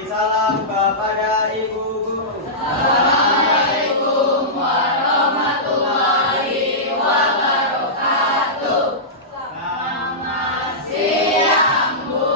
beri salam kepada ibu guru. Assalamualaikum warahmatullahi wabarakatuh. Selamat siang, Bu.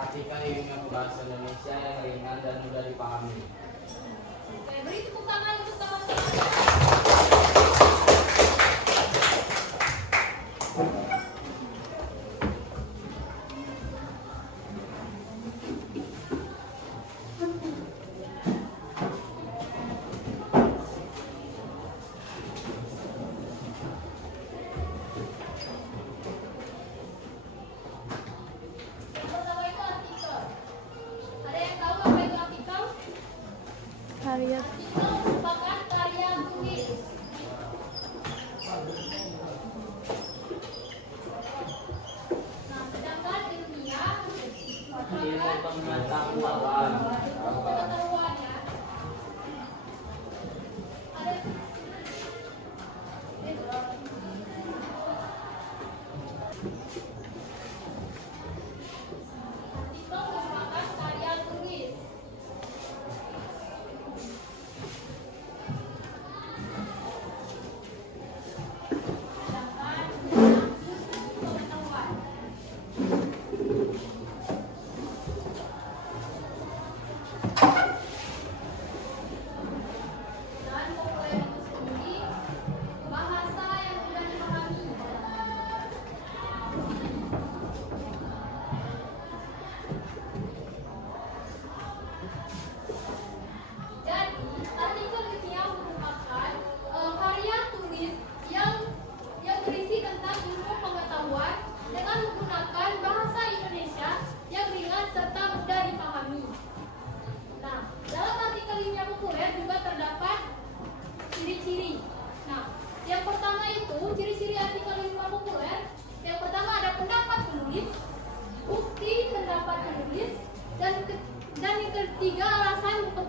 Artikel ilmiah bahasa Indonesia yang ringan dan mudah dipahami. Oke, beri tepuk tangan untuk teman-teman. Karya Merupakan karya tulis. Nah, sedangkan ilmiah Ilmu pengetahuan. pengetahuan ya. Ada artikel merupakan karya tulis.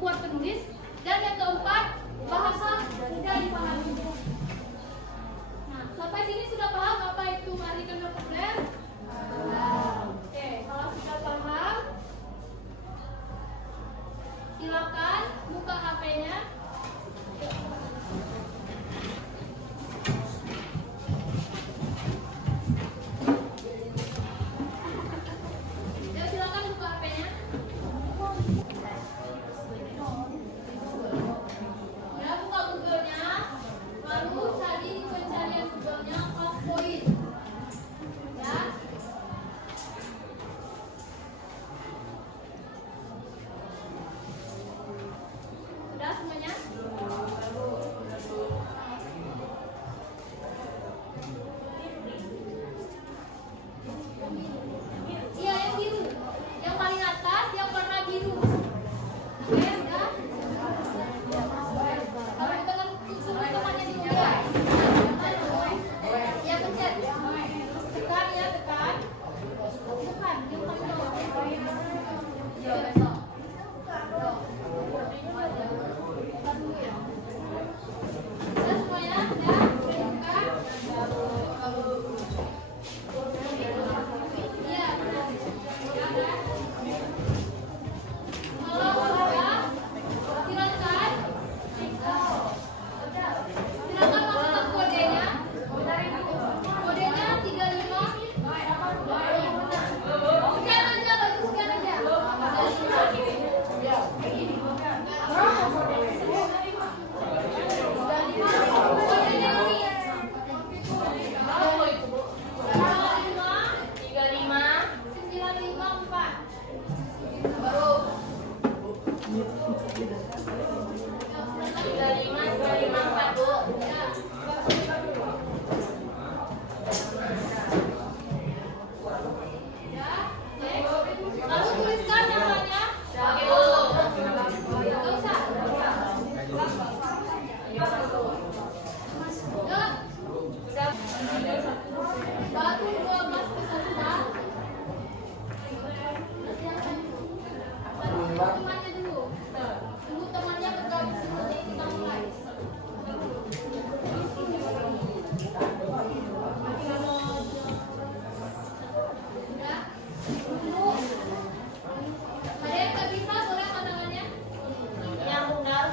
buat penulis. Dan yang keempat, bahasa mudah dipahami. Nah, sampai sini sudah paham apa itu artikel populer? Oke, kalau sudah paham, silakan buka HP-nya. Ya, silakan buka HP-nya. Ya, buka Google-nya. Lalu cari di pencarian Google-nya off point. Ya. Sudah semuanya? Iya, yang biru. Yang paling atas yang warna biru. Oke, udah. Kalau teman-temannya di luar. Ya, pencet. Tekan ya, tekan. Bukan, yang paling bawah. Ya, besok. Sudah semuanya? Ya, buka. Iya, benar. Ya, kan? Kalau sudah, silakan. Silakan masukkan kodenya. Kodenya 35. Sekian aja, bagus, sekian aja. Kodenya ini. 954. Lalu tuliskan namanya. Nggak usah. Batu 12 peserta. Temannya dulu. Tunggu temannya bergabung seperti kita mulai. Ya. Tunggu. Ada yang nggak bisa boleh angkat tangannya? Yang benar.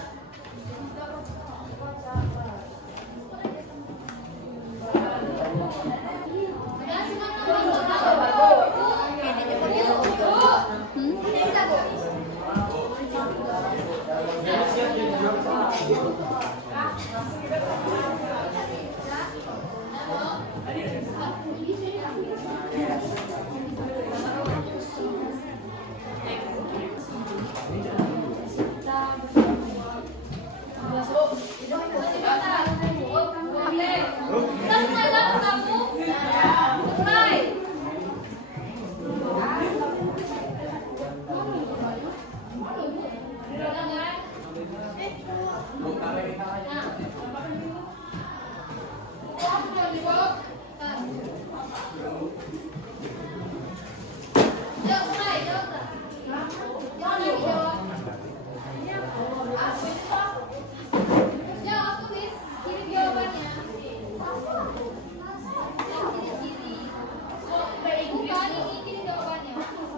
Ada cuma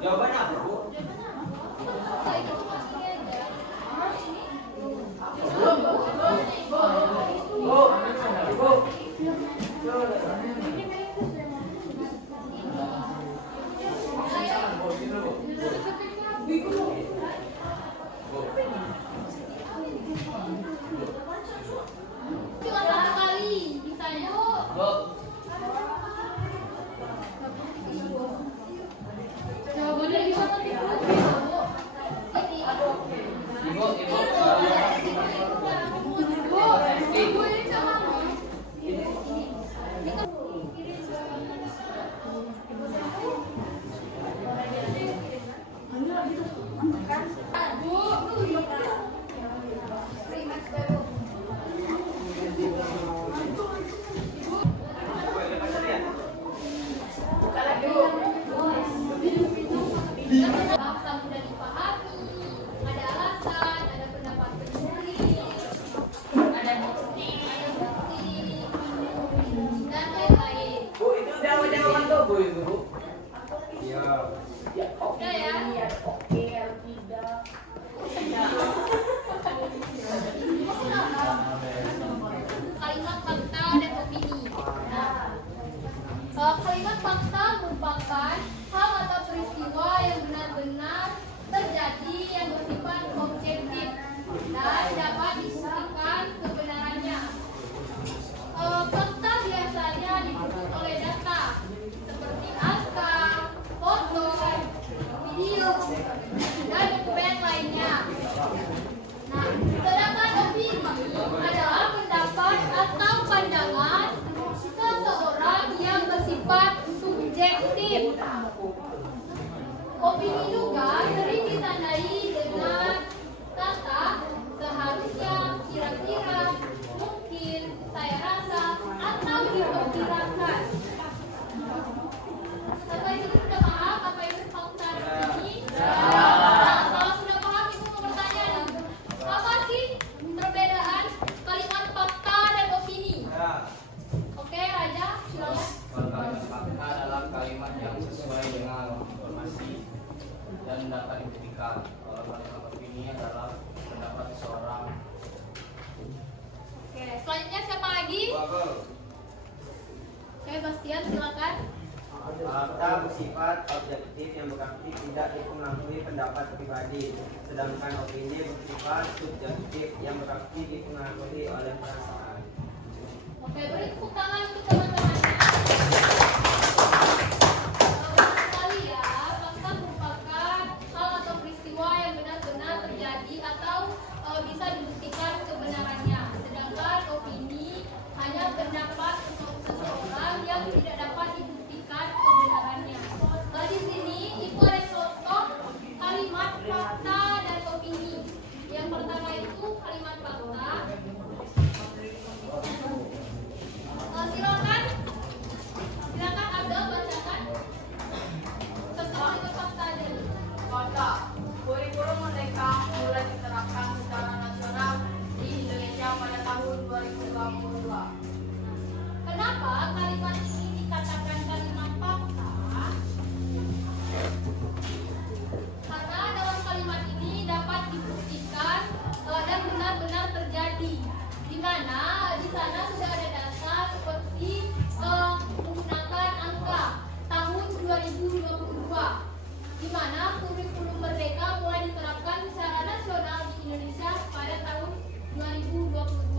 Jawabannya apa, Bu? Ayo. Udah ya. Kalimat fakta dan opini. Kalimat fakta merupakan hal atau peristiwa yang benar-benar terjadi yang bersifat objektif dan dapat dibuktikan kebenarannya. Fakta biasanya didukung oleh data seperti angka, foto, video, dan dokumen lainnya. Nah, sedangkan opini adalah pendapat atau pandangan seseorang yang bersifat subjektif. Opini juga sering ditandai dengan kata seharusnya, kira-kira, mungkin, saya rasa, atau diperkirakan. Sampai sini sudah paham apa itu fakta dan opini? Nah, kalau sudah paham, ibu mau bertanya nih. Apa sih perbedaan kalimat fakta dan opini? Oke, Raja, silakan. Kalimat fakta adalah kalimat yang sesuai dengan informasi dan dapat dibuktikan. Kalau kalimat opini adalah pendapat seseorang. Oke, selanjutnya siapa lagi? Oke, Bastian, silakan. Fakta bersifat objektif yang berarti tidak dipengaruhi pendapat pribadi, sedangkan opini bersifat subjektif yang berarti dipengaruhi oleh perasaan. Oke, beri tepuk tangan untuk teman-temannya. Benar sekali ya, fakta merupakan hal atau peristiwa yang benar-benar terjadi atau bisa dibuktikan kebenarannya. Sedangkan opini hanya pendapat seseorang yang tidak dapat dibuktikan kebenarannya. Di sini itu ada contoh kalimat fakta dan opini. Yang pertama itu kalimat fakta. Silakan Abdul bacakan contoh kalimat fakta aja. Fakta, kurikulum Merdeka mulai diterapkan secara nasional di Indonesia pada tahun 2022. Kenapa kalimat ini dikatakan kalimat fakta? Karena dalam kalimat ini dapat dibuktikan dan benar-benar terjadi. Di mana di sana sudah ada data seperti menggunakan angka tahun 2022, di mana kurikulum Merdeka mulai diterapkan secara nasional di Indonesia pada tahun 2022.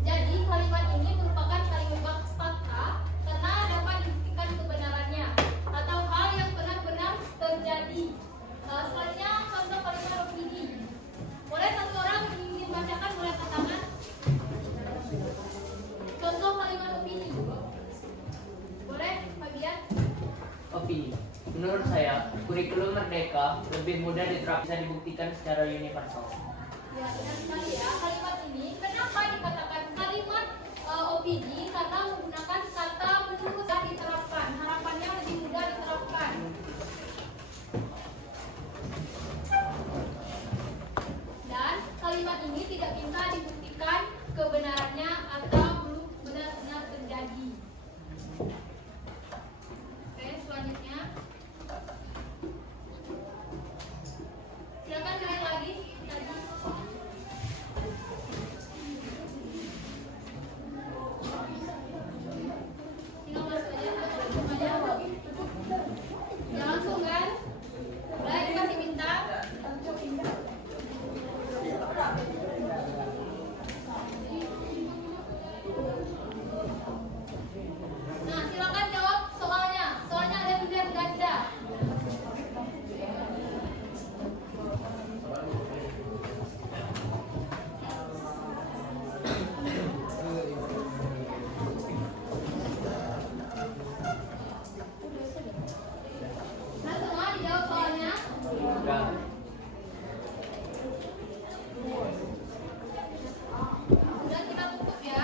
Jadi kalimat ini merupakan kalimat fakta karena dapat dibuktikan kebenarannya atau hal yang benar-benar terjadi. Selanjutnya contoh kalimat opini. Boleh satu orang ingin bacakan, boleh angkat tangan. Contoh kalimat opini. Boleh, Fabian? Opini. Menurut saya, kurikulum Merdeka lebih mudah diterapkan, bisa dibuktikan secara universal. Ya, benar sekali ya. Kalimat ini kenapa dikatakan kalimat opini? Karena menggunakan kata mudah diterapkan. Harapannya lebih mudah diterapkan. Dan kalimat ini tidak bisa dibuktikan kebenarannya atau belum benar-benar terjadi. Oke, selanjutnya. Silakan kalian lagi. Tinggal masuk aja, ya langsung kan? Boleh dikasih bintang. Nah, silakan jawab soalnya. Soalnya ada pilihan ganda. Nah, semua dijawab soalnya. Udah. Udah, kita tutup ya.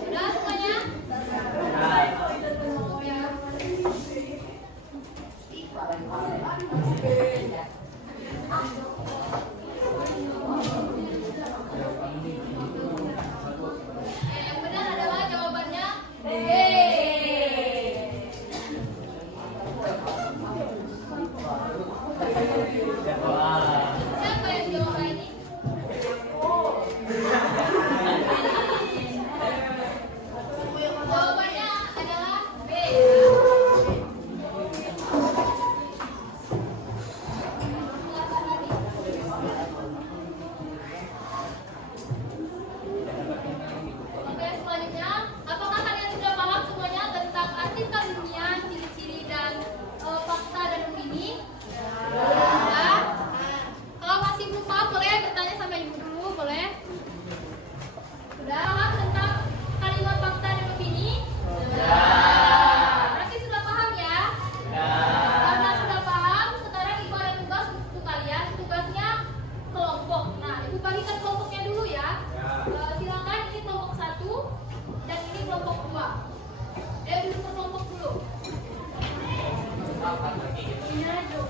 Udah semuanya? Tutup ya. Yang benar Wah. Siapa yang jawab ini? Jawabannya adalah B. Oke, selanjutnya, apakah kalian sudah paham semuanya tentang artikel dunia, ciri-ciri dan fakta dan opini? Ya. Kalau masih belum paham, boleh bertanya sama ibu dulu, boleh? Sudah paham tentang kalimat fakta dan opini? Berarti sudah paham ya? Karena sudah paham, sekarang ibu ada tugas untuk kalian. Tugasnya kelompok. Nah, ibu bagikan kelompoknya dulu ya. Silakan ini kelompok 1 dan ini kelompok 2. Duduk ke kelompok dulu. Iya, Jo.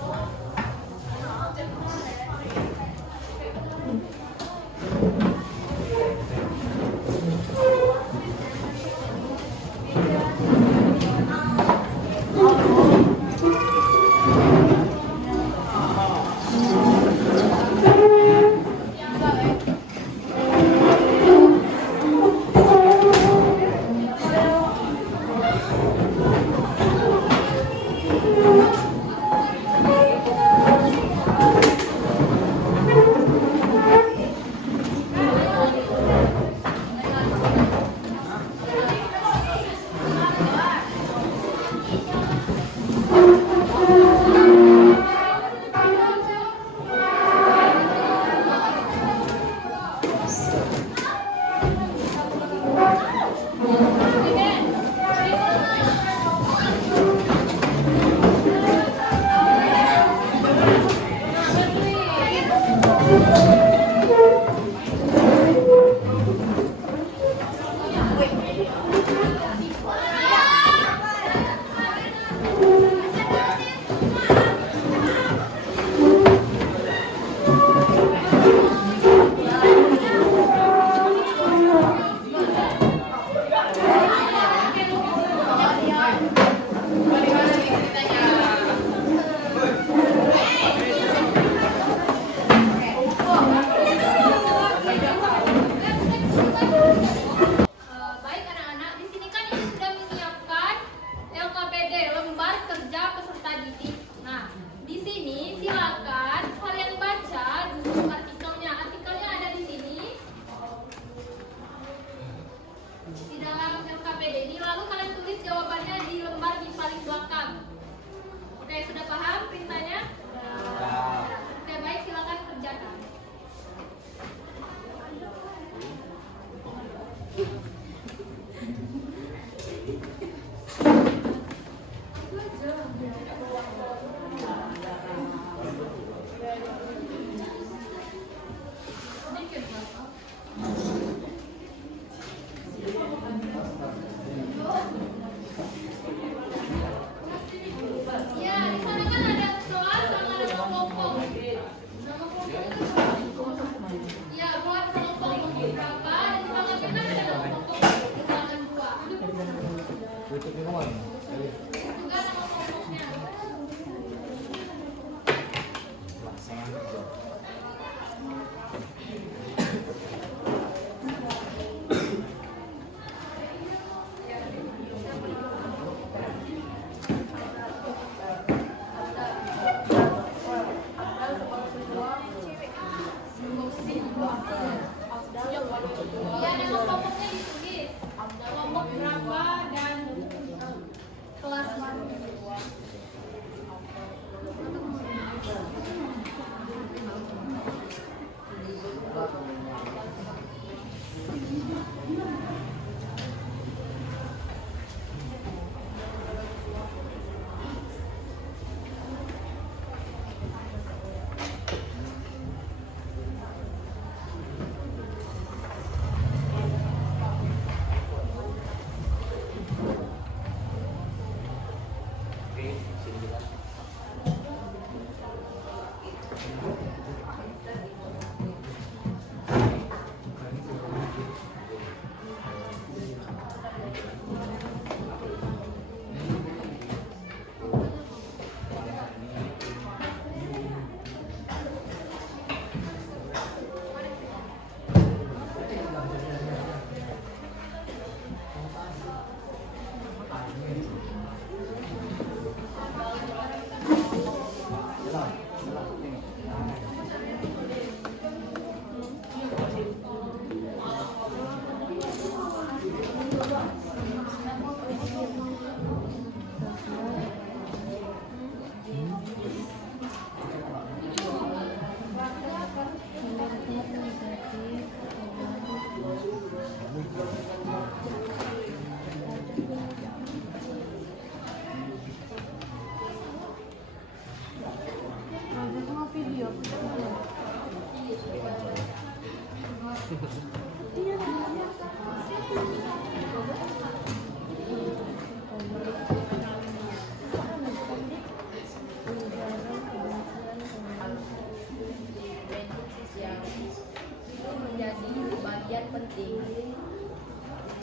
menjadi bagian penting.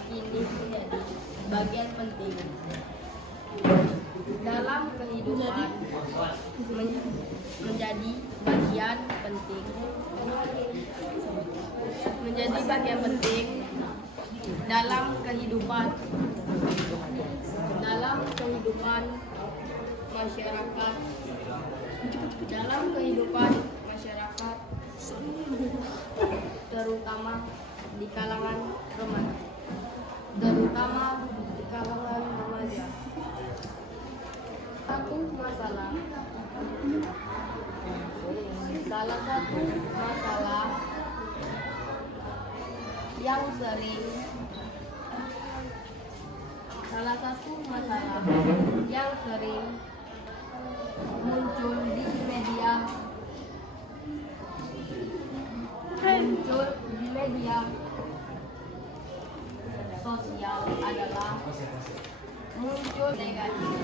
Ini menjadi bagian penting dalam kehidupan. Menjadi bagian penting. Menjadi bagian penting dalam kehidupan. Dalam kehidupan masyarakat. Dalam kehidupan masyarakat, terutama di kalangan remaja. Terutama di kalangan remaja. Salah satu masalah yang sering muncul di media sosial adalah muncul negatif,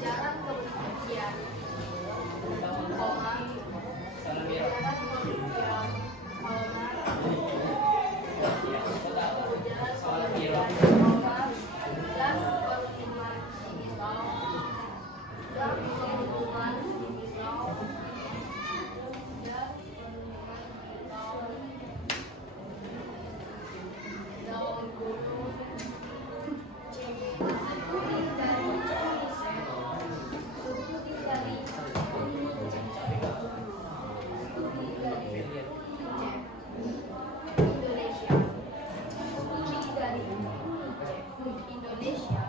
jarang kebencian, Indonesia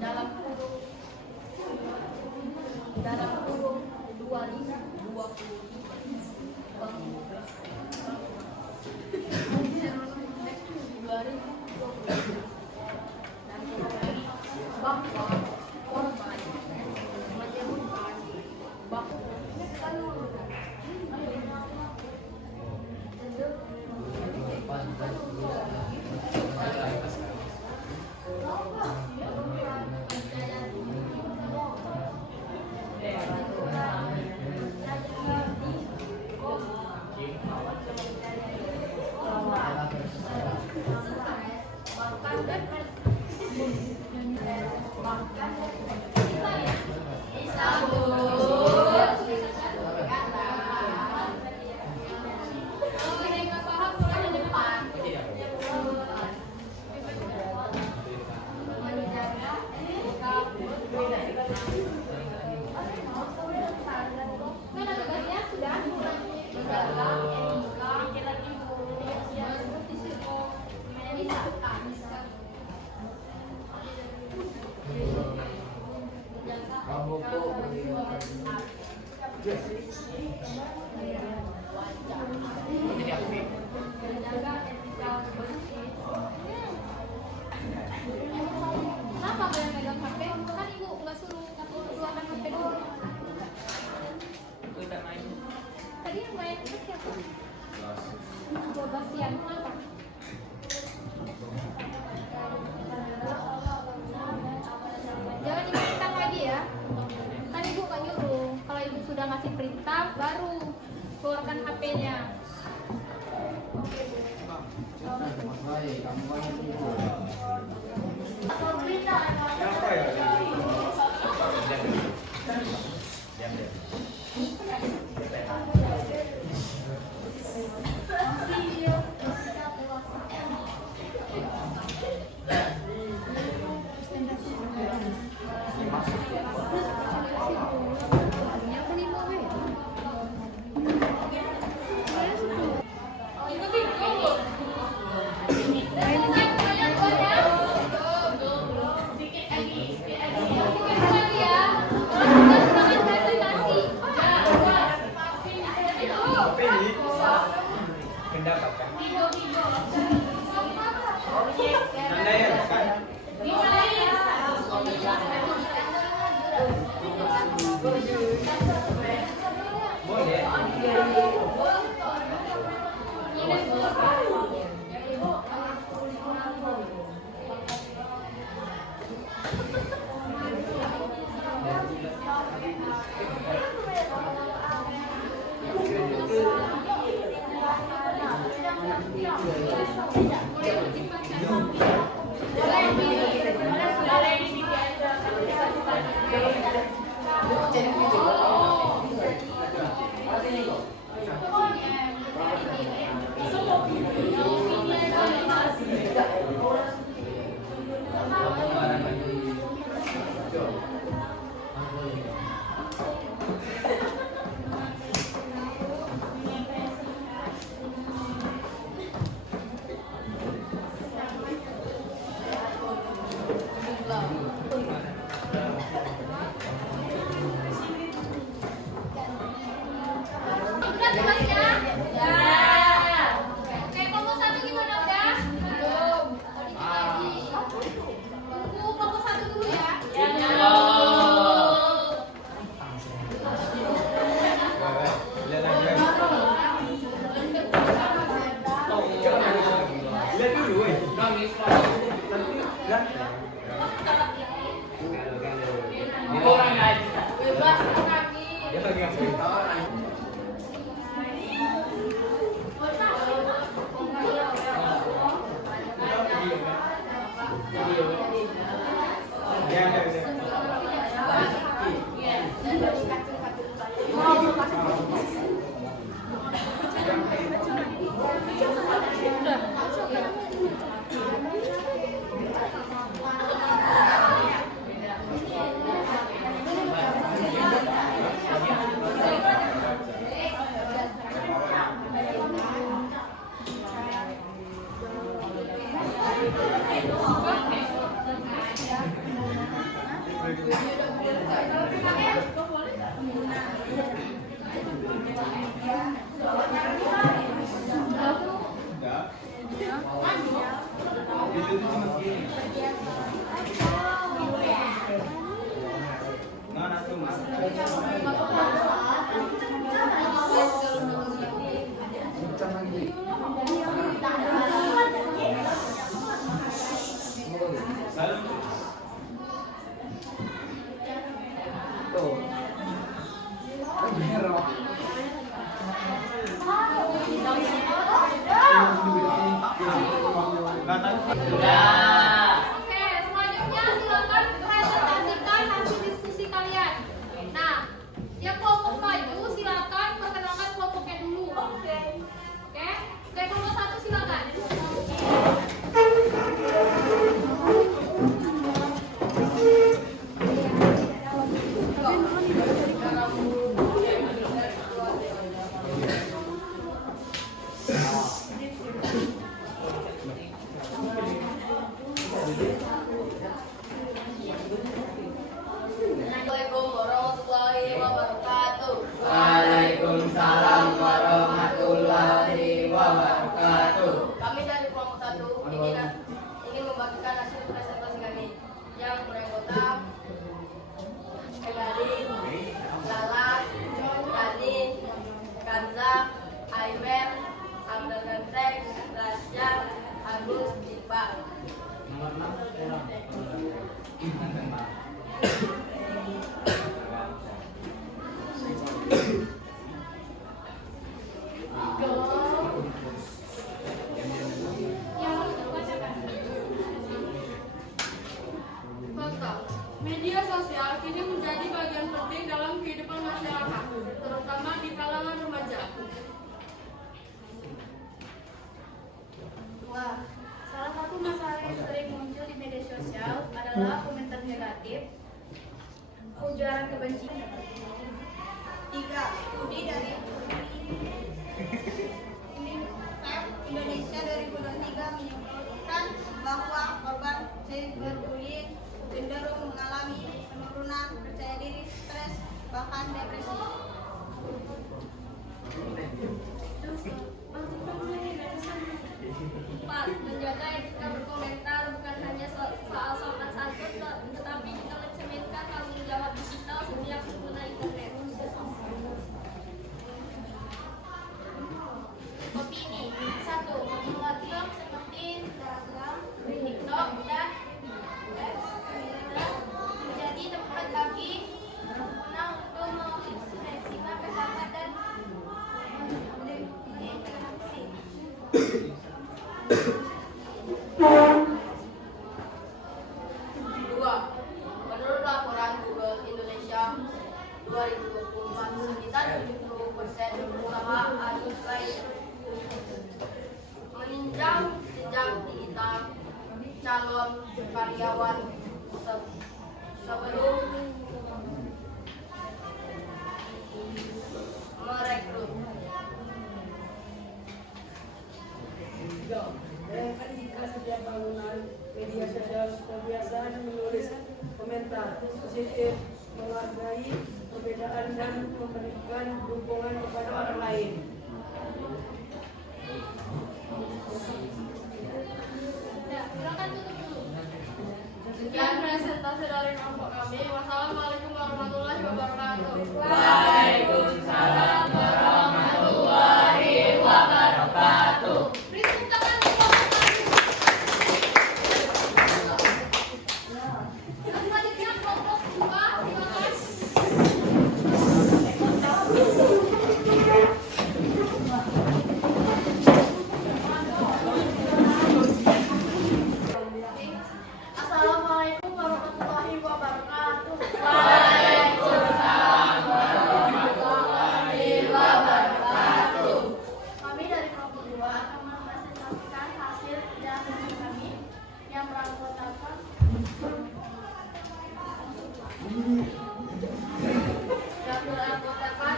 dalam kurung 2020 bahwa korban menyebutkan bahwa Kenapa kalian megang HP? Kan ibu nggak suruh keluarkan HP dulu. Tadi yang main itu siapa? Sebastian, kenapa? Jangan diperintah lagi ya. Kan ibu nggak nyuruh. Kalau ibu sudah ngasih perintah, baru keluarkan HP-nya. Udah tugasnya? Udah. Oke, kelompok 1 gimana udah? Belum. Tadi lagi. Tunggu kelompok 1 dulu ya. Orang aja. Bebas kaki. Sudah. Oke, selanjutnya silakan presentasikan hasil diskusi kalian. Nah, yang kelompok maju silakan perkenalkan kelompoknya dulu. Oke. Oke, kelompok 1 silakan. Assalamualaikum warahmatullahi wabarakatuh. Waalaikumsalam warahmatullahi wabarakatuh. Kami dari kelompok 1 ingin membagikan hasil presentasi kami yang beranggota Egali, Lala, Dani, Kanza, Aimer, Abdul Ganteng, Rasya, Agus, Dipa. Fakta, media sosial kini menjadi bagian penting dalam kehidupan masyarakat, terutama di kalangan remaja. Wah, salah satu masalah yang sering muncul di media sosial adalah komentar negatif, ujaran kebencian. 3. Studi dari UNICEF Indonesia 2003 menyebutkan bahwa korban cyberbullying cenderung mengalami penurunan percaya diri, stres, bahkan depresi. 4. Menjaga etika berkomentar bukan hanya soal sopan santun, tetapi juga mencerminkan tanggung jawab digital setiap pengguna internet. Opini 1. Platform seperti Instagram, TikTok, dan X, Twitter karyawan sebelum merekrut. Bayangkan jika setiap penggunaan media sosial kebiasaan menulis komentar positif, menghargai perbedaan dan memberikan dukungan kepada orang lain. Ya, silakan tutup dulu. Sekian presentasi dari kelompok kami. Wassalamualaikum warahmatullahi wabarakatuh. Waalaikumsalam warahmatullahi wabarakatuh. Beri tepuk tangan untuk kelompok kami. Selanjutnya kelompok 2, silakan. Assalamualaikum warahmatullahi wabarakatuh. Waalaikumsalam warahmatullahi wabarakatuh. Kami dari kelompok 2 akan mempresentasikan hasil kerja kami yang beranggotakan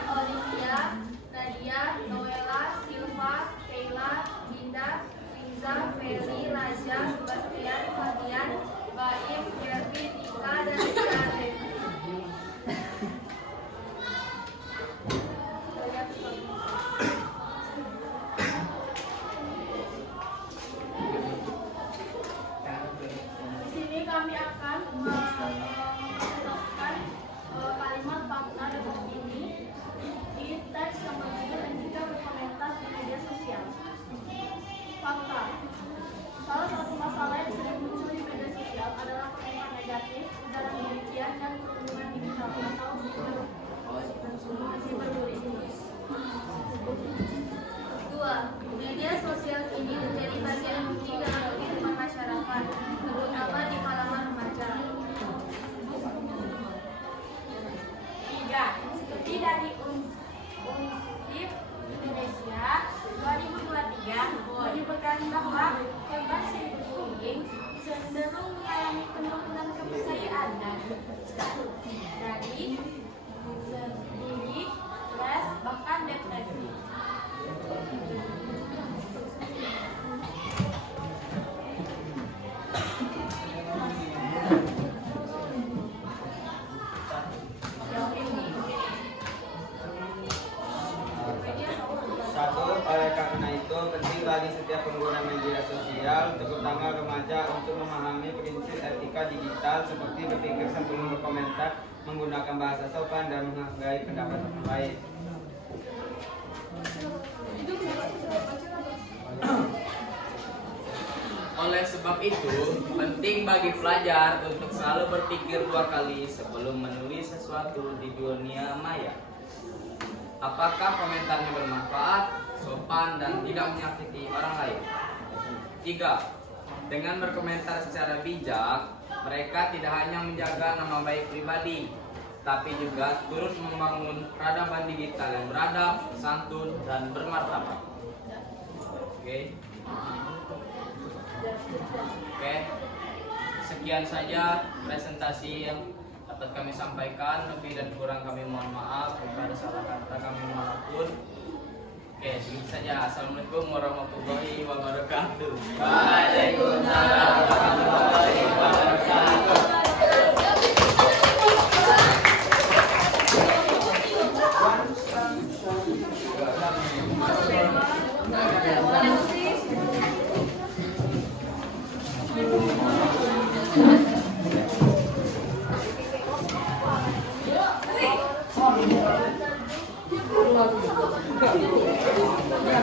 Olivia, Nadia, Noella, Silva, Kayla, Dinda, Riza, Feli, Raja, Sebastian, Fadian, Baim, Gervin, Ika, dan Rizky. Di sini kami akan mempresentasikan kalimat makna dan opini di teks yang berjudul dan juga berkomentar di media sosial. Fakta. Salah satu masalah yang sering muncul di media sosial adalah komentar negatif, ujaran kebencian, dan perundungan digital atau cyberbullying. 2. Media sosial kini menjadi bagian penting dalam kehidupan masyarakat, terutama di kalangan remaja. 3. Studi dari Unsip Indonesia 2023 menyebutkan bahwa korban cyberbullying cenderung mengalami penurunan kepercayaan dari diri, stres, bahkan depresi. Satu, oleh karena itu penting bagi setiap pengguna media sosial, terutama remaja, untuk memahami prinsip etika digital seperti berpikir sebelum berkomentar, menggunakan bahasa sopan, dan menghargai pendapat orang lain. Oleh sebab itu, penting bagi pelajar untuk selalu berpikir 2 kali sebelum menulis sesuatu di dunia maya. Apakah komentarnya bermanfaat, sopan, dan tidak menyakiti orang lain? 3. Dengan berkomentar secara bijak, mereka tidak hanya menjaga nama baik pribadi, tapi juga turut membangun peradaban digital yang beradab, santun, dan bermartabat. Oke. Sekian saja presentasi yang dapat kami sampaikan. Lebih dan kurang kami mohon maaf. Jika ada salah kata kami manapun. Oke, segitu saja. Assalamualaikum warahmatullahi wabarakatuh. Waalaikumsalam warahmatullahi wabarakatuh.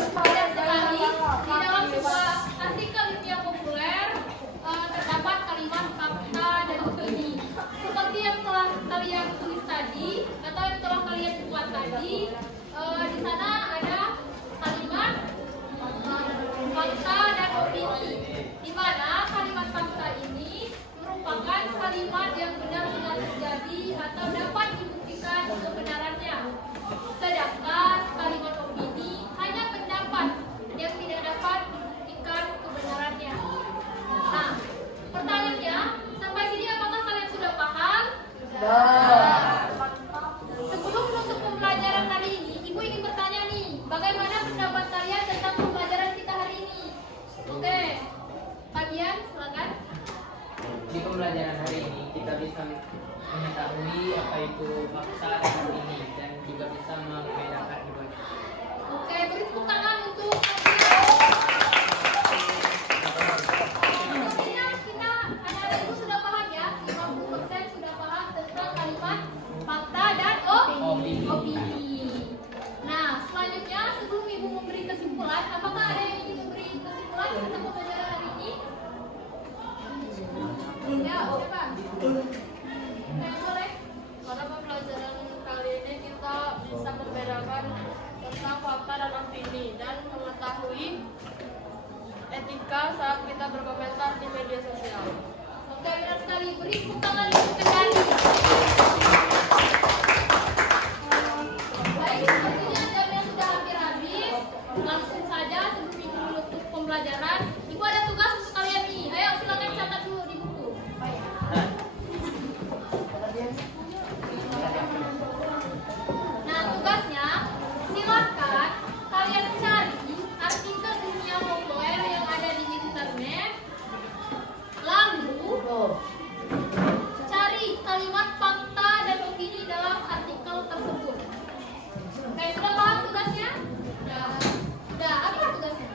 Sekali di dalam sebuah artikel ilmiah populer terdapat Sebelum menutup pembelajaran hari ini, Ibu ingin bertanya nih, bagaimana pendapat kalian tentang pembelajaran kita hari ini? Oke, Fabian, silakan. Di pembelajaran hari ini kita bisa mengetahui apa itu fakta dan opini dan juga bisa membedakan keduanya. Oke, beri tepuk tangan untuk Sepertinya kita anak-anak Ibu sudah paham ya, 50% sudah paham tentang kalimat fakta dan opini. Nah, selanjutnya sebelum Ibu memberi kesimpulan, apakah ada yang ingin memberi kesimpulan tentang pembelajaran hari ini? Ya, siapa? Boleh. Pada pembelajaran kali ini kita bisa membedakan tentang fakta dan opini dan mengetahui etika saat kita berkomentar di media sosial. Oke, benar sekali. Beri tepuk tangan untuk Kendari. Baik, sepertinya jamnya sudah hampir habis. Langsung saja sebelum Ibu menutup pembelajaran, Ibu ada tugas untuk kalian nih. Ayo, silakan catat dulu di buku. Nah, tugasnya silakan kalian cari artikel dunia populer yang ada di internet. Lalu cari kalimat fakta dan opini dalam artikel tersebut. Oke, sudah paham tugasnya? Sudah. Apa tugasnya?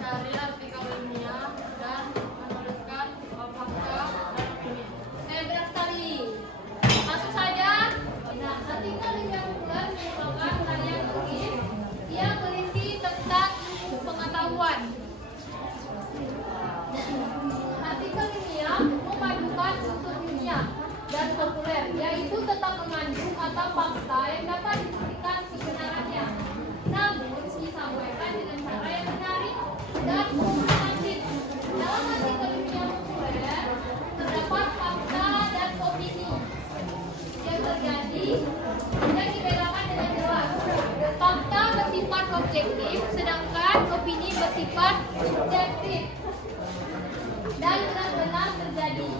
Cari artikel ilmiah dan menuliskan fakta dan opini. Oke, benar sekali. Langsung saja. Nah, artikel yang populer merupakan karya tulis yang berisi tentang ilmu pengetahuan. Artikel ilmiah memadukan unsur dunia dan populer, yaitu tetap mengandung atau fakta yang dapat dibuktikan kebenarannya, namun disampaikan dengan cara yang menarik dan komprehensif. Dalam artikel ilmiah populer terdapat fakta dan opini yang terjadi dan dibedakan dengan jelas. Fakta bersifat objektif, sedangkan opini bersifat subjektif dan benar-benar terjadi.